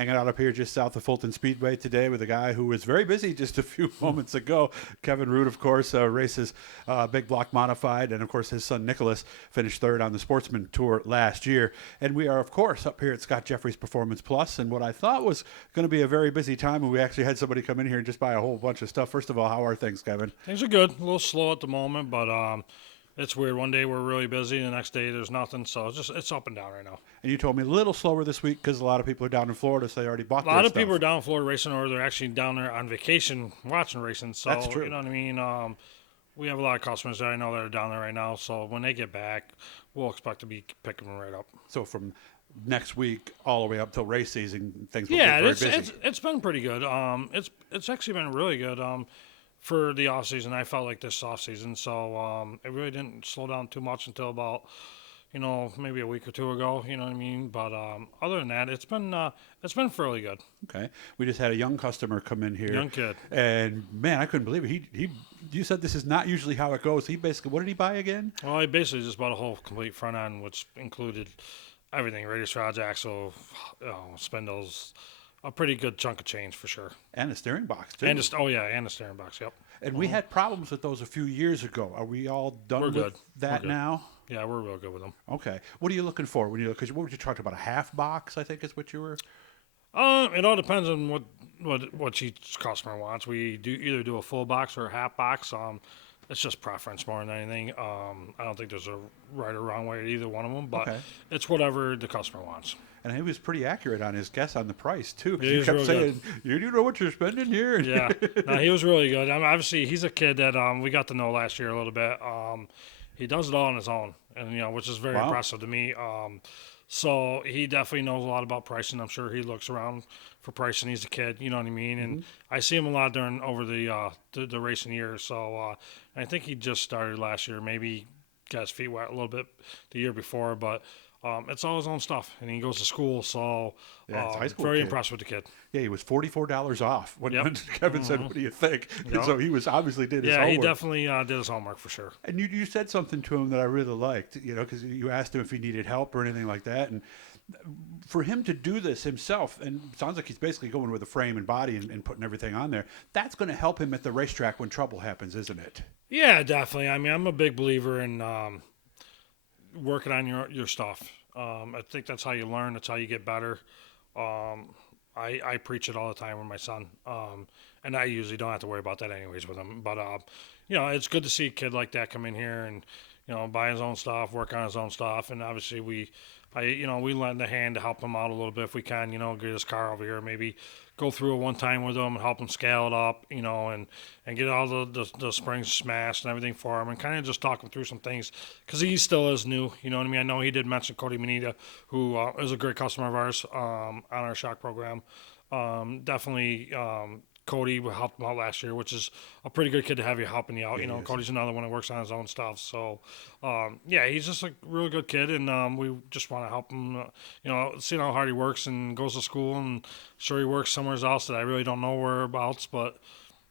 hanging out up here just south of Fulton Speedway today with a guy who was very busy just a few moments ago. Kevin Root, of course, races Big Block Modified, and of course his son Nicholas finished third on the Sportsman Tour last year. And we are, of course, up here at Scott Jeffrey's Performance Plus, and what I thought was going to be a very busy time, and we actually had somebody come in here and just buy a whole bunch of stuff. First of all, how are things, Kevin? Things are good. A little slow at the moment, but it's weird. One day we're really busy, the next day there's nothing. So it's up and down right now. And you told me a little slower this week because a lot of people are down in Florida, so they already bought their stuff. A lot of people are down in Florida racing, or they're actually down there on vacation watching racing. So That's true. You know what I mean? We have a lot of customers that I know that are down there right now. So when they get back, we'll expect to be picking them right up. So from next week all the way up till race season, things will get very busy. It's been pretty good. It's actually been really good. For the off season, I felt like this off season, so it really didn't slow down too much until about, maybe a week or two ago. You know what I mean? But other than that, it's been fairly good. Okay, we just had a young customer come in here, Young kid, and man, I couldn't believe it. He you said this is not usually how it goes. He basically, what did he buy again? Well, I basically just bought a whole complete front end, which included everything: radius rods, axle, spindles. A pretty good chunk of change for sure. And a steering box, too. And a steering box, yep. And we had problems with those a few years ago. Are we all done with that now? Yeah, we're real good with them. Okay. What are you looking for? Because what were you talking about? A half box, I think is what you were? It all depends on what each customer wants. We either do a full box or a half box. It's just preference more than anything. I don't think there's a right or wrong way to either one of them, but It's whatever the customer wants. And he was pretty accurate on his guess on the price, too. Yeah, he kept saying, you do know what you're spending here? Yeah. No, he was really good. I mean, obviously, he's a kid that we got to know last year a little bit. He does it all on his own, and which is very impressive to me. So he definitely knows a lot about pricing. I'm sure he looks around for pricing. He's a kid, you know what I mean? And I see him a lot over the racing years. So I think he just started last year. Maybe got his feet wet a little bit the year before, but it's all his own stuff, and he goes to school, so high school very kid. impressed with the kid. Yeah, he was $44 off when Kevin said, what do you think? Yep. And so he was obviously did his homework. Yeah, he definitely did his homework for sure. And you said something to him that I really liked, because you asked him if he needed help or anything like that. And for him to do this himself, and it sounds like he's basically going with a frame and body and putting everything on there, that's going to help him at the racetrack when trouble happens, isn't it? Yeah, definitely. I mean, I'm a big believer in working on your stuff. I think that's how you learn. That's how you get better. I preach it all the time with my son. And I usually don't have to worry about that anyways with him. But, it's good to see a kid like that come in here and, buy his own stuff, work on his own stuff. And obviously we lend a hand to help him out a little bit if we can, get his car over here, maybe go through it one time with him and help him scale it up, and get all the springs smashed and everything for him, and kind of just talk him through some things because he still is new. You know what I mean? I know he did mention Cody Manita, who is a great customer of ours on our shock program. Definitely Cody helped him out last year, which is a pretty good kid to have you helping you out. Cody's another one that works on his own stuff. So, he's just a really good kid, and we just want to help him, seeing how hard he works and goes to school, and sure he works somewhere else that I really don't know whereabouts, but,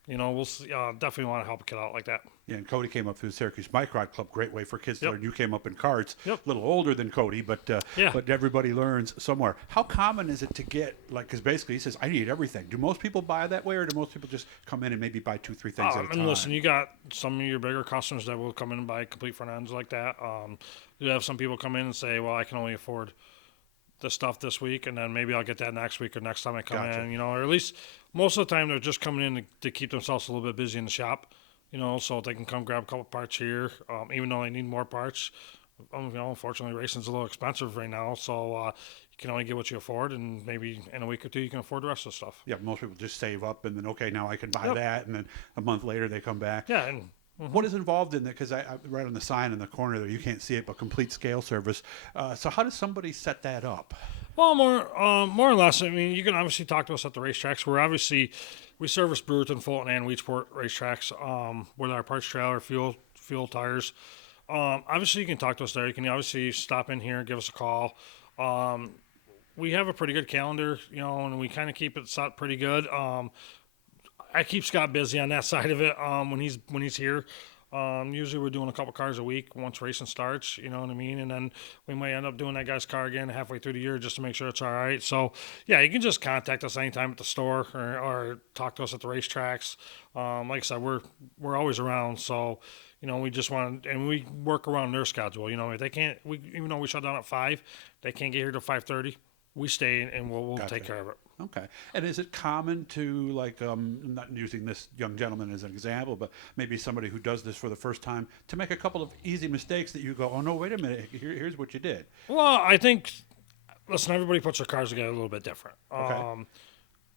we'll definitely want to help a kid out like that. Yeah, and Cody came up through the Syracuse Bike Rod Club. Great way for kids to learn. You came up in karts. Yep. A little older than Cody, but everybody learns somewhere. How common is it to get, because basically he says, I need everything. Do most people buy that way, or do most people just come in and maybe buy 2-3 things at a time? And listen, you got some of your bigger customers that will come in and buy complete front ends like that. You have some people come in and say, well, I can only afford this stuff this week, and then maybe I'll get that next week or next time I come in, or at least most of the time they're just coming in to keep themselves a little bit busy in the shop. So they can come grab a couple parts here, even though they need more parts. Unfortunately, racing's a little expensive right now, so you can only get what you afford, and maybe in a week or two you can afford the rest of the stuff. Yeah, most people just save up, and then, okay, now I can buy that, and then a month later they come back. Yeah, and what is involved in that? Because I right on the sign in the corner there, you can't see it, but complete scale service. So how does somebody set that up? Well, more or less. I mean, you can obviously talk to us at the racetracks. We service Brewerton, Fulton, and Weedsport racetracks with our parts trailer, fuel, tires. Obviously, you can talk to us there. You can obviously stop in here and give us a call. We have a pretty good calendar, and we kind of keep it set pretty good. I keep Scott busy on that side of it when he's here. Usually we're doing a couple cars a week once racing starts, you know what I mean? And then we might end up doing that guy's car again halfway through the year just to make sure it's all right. So, yeah, you can just contact us anytime at the store or talk to us at the racetracks. Like I said, we're always around. So, you know, we just want and we work around their schedule. You know, if they can't, even though we shut down at 5, they can't get here till 5:30. We stay and we'll Gotcha. take care of it. Okay. And is it common to, like, not using this young gentleman as an example, but maybe somebody who does this for the first time, to make a couple of easy mistakes that you go, oh, no, wait a minute, here's what you did? Well, I think, listen, everybody puts their cars together a little bit different. Okay.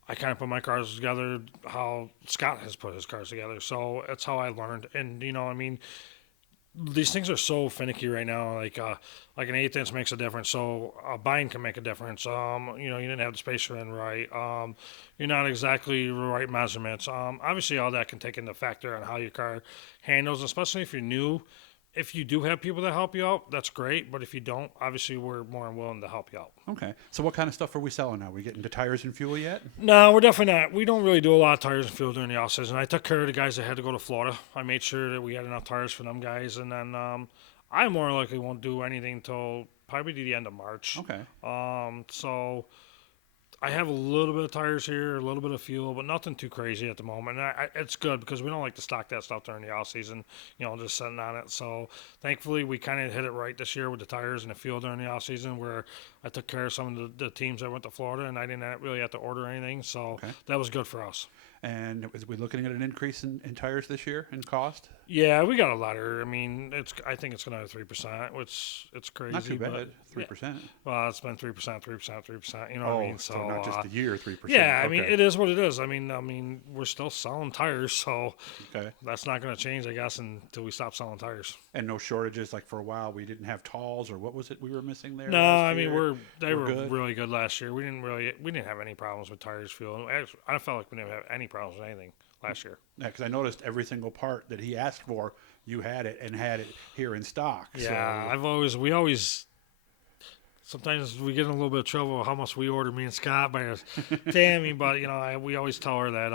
I kind of put my cars together how Scott has put his cars together. So that's how I learned. And, you know, I mean, these things are so finicky right now. Like an 1/8 inch makes a difference. So a bind can make a difference. You know, you didn't have the spacer in right. You're not exactly the right measurements. Obviously, all that can take into factor on how your car handles, especially if you're new. If you do have people that help you out, that's great. But if you don't, obviously, we're more than willing to help you out. Okay. So what kind of stuff are we selling now? We getting to tires and fuel yet? No, we're definitely not. We don't really do a lot of tires and fuel during the off season. I took care of the guys that had to go to Florida. I made sure that we had enough tires for them guys, and then I more likely won't do anything until probably the end of March. Okay. So I have a little bit of tires here, a little bit of fuel, but nothing too crazy at the moment. And it's good because we don't like to stock that stuff during the off season, you know, just sitting on it. So thankfully, we kind of hit it right this year with the tires and the fuel during the off season, where I took care of some of the teams that went to Florida, and I didn't really have to order anything. So that was good for us. And is we looking at an increase in tires this year in cost? Yeah, we got a letter. I mean, I think it's going to have 3%, which it's crazy. Not too bad, but 3%. well, it's been 3%, 3%. You know Oh, what I mean? so not just a year, 3%. Yeah, I mean, Okay. it is what it is. I mean, we're still selling tires, so Okay. that's not going to change, I guess, until we stop selling tires. And no shortages, like for a while we didn't have talls, or what was it we were missing there? No, last I mean year? they We're were good? really good last year. We didn't have any problems with tires, fuel. I felt like we didn't have any problems with anything last year. Yeah, because I noticed every single part that he asked for, you had it and had it here in stock. Yeah, So, we always. Sometimes we get in a little bit of trouble with how much we order, me and Scott, by Tammy. But you know, we always tell her that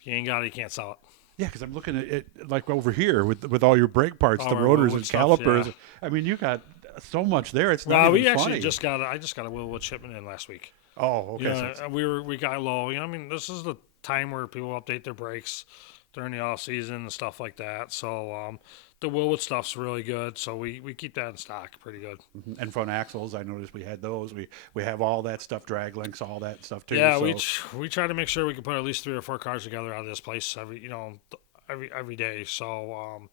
if you ain't got it, you can't sell it. yeah, because I'm looking at it like over here with all your brake parts, All the our rotors Willwood and stuff, calipers. yeah. I mean, you got so much there. It's Well, not we even actually funny. I just got a Willwood shipment in last week. Oh, okay. You so know, it's- we got low. You know, I mean, this is the time where people update their brakes during the off season and stuff like that. So the Willwood stuff's really good. So we keep that in stock pretty good. and front axles, I noticed we had those. We have all that stuff, drag links, all that stuff too. Yeah, so. we try to make sure we can put at least 3 or 4 cars together out of this place every day. So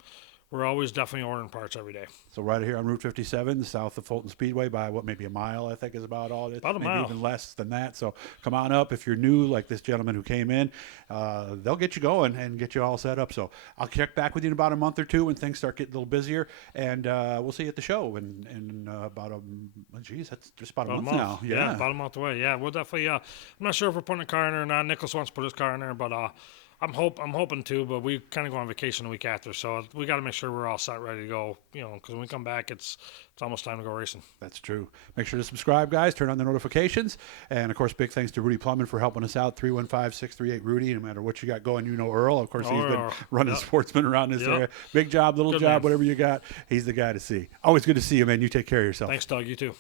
we're always definitely ordering parts every day. So right here on Route 57, south of Fulton Speedway, by maybe a mile, I think is about all it is. About a maybe mile. even less than that. So come on up if you're new, like this gentleman who came in. They'll get you going and get you all set up. So I'll check back with you in about a month or two when things start getting a little busier, and we'll see you at the show in about that's just about a month now. Yeah, about a month away. Yeah, we'll definitely. I'm not sure if we're putting a car in there or not. Nicholas wants to put his car in there, but I'm hoping to, but we kind of go on vacation the week after, so we got to make sure we're all set, ready to go. You know, because when we come back, it's almost time to go racing. That's true. Make sure to subscribe, guys. Turn on the notifications. And, of course, big thanks to Rudy Plumman for helping us out. 315-638-RUDY. No matter what you got going, you know Earl. Of course, he's been Earl. running Yep. Sportsman around this Yep. area. Big job, little Good job, man. whatever you got. He's the guy to see. Always good to see you, man. You take care of yourself. Thanks, Doug. You too.